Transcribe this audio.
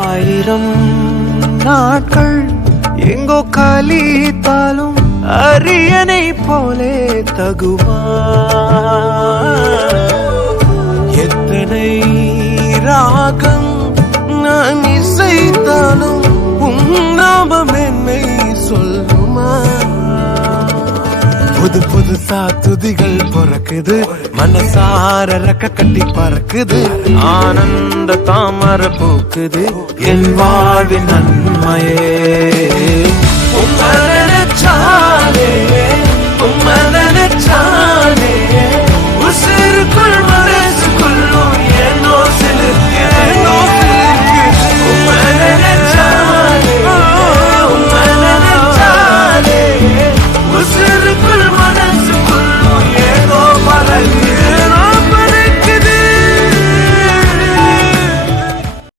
ஆயிரம் நாட்கள் எங்கோ கலித்தாலும் அரியணை போலே தகுமா எத்தனை ராகம் நான் இசைத்தாலும் நாமம் என்னை சொல்லுமா புது புதுசா துதிகள் பிறக்குது மனசார ரக்க கட்டி பறக்குது ஆனந்த தாமரை பூக்குது என் வாழ்வின் நன்மையே